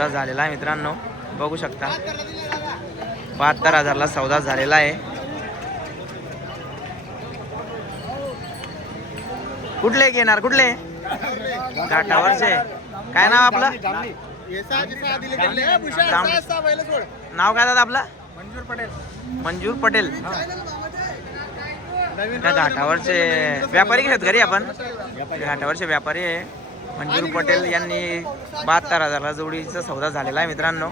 सौदा झालेला आहे मित्रांनो, बघू शकता 72,000ला सौदा झालेला आहे. कुठले घेणार, कुठले घाटावरचे? काय नाव आपलं? नाव काय दादा आपलं? मंजूर पटेल. त्या घाटावरचे व्यापारी घेत घरी आपण, घाटावरचे व्यापारी आहे मंजूर पटेल यांनी 72,000ला जोडीचा सौदा झालेला आहे मित्रांनो.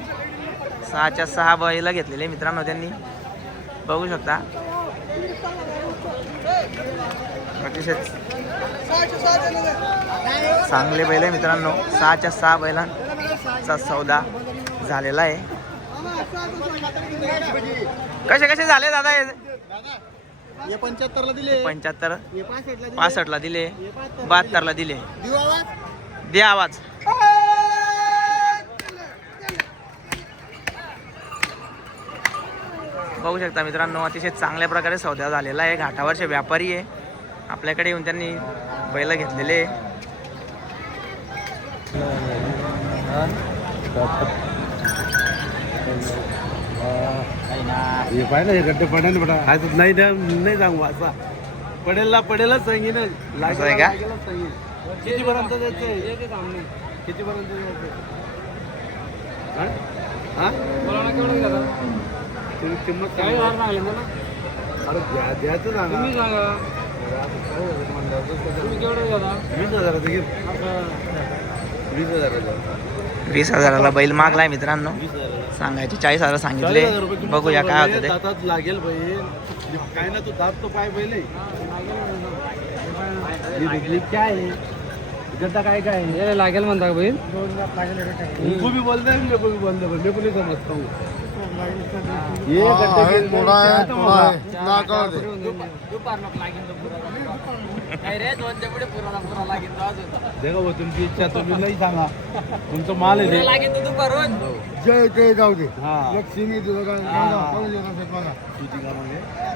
6च्या 6 बैल घेतलेले मित्रांनो त्यांनी, बघू शकता. अतिशय चांगले बैल आहे मित्रांनो. 6च्या 6 बैलांचा सौदा झालेला आहे. कसे कसे झाले दादा? 75ला दिले, 75, 65ला 65ला दिले, 72ला दिले. दे आवाज. बघू शकता मित्रांनो, अतिशय चांगल्या प्रकारे सौदा झालेला आहे. घाटावरचे व्यापारी आहे, आपल्याकडे येऊन त्यांनी बैल घेतलेले. हे पाहिलं हे गड्डे पडेल बडा नाही नाही सांगू असा पडेलला पडेलच सांगेन. असं आहे का? कितीपर्यंत द्यायचं? कितीपर्यंत द्यायचं? तुम्ही किंमत काय अरे द्यायचं सांगा. 20,000 20,000ला बैल मागलाय मित्रांनो. सांगायचे 40,000 सांगितले. बघूया काय होतं ते. दातात लागेल बैल काय ना, तू दात तो पाय बैल काय गड्डा काय काय लागेल म्हणता बैल. तू बी बोलते मी बोलते मी कोणी समजतो. देखो तुमची इच्छा तुम्ही नाही सांगा, तुमचं माल आहे. जय जय जाऊ दे. लक्ष्मी तुझं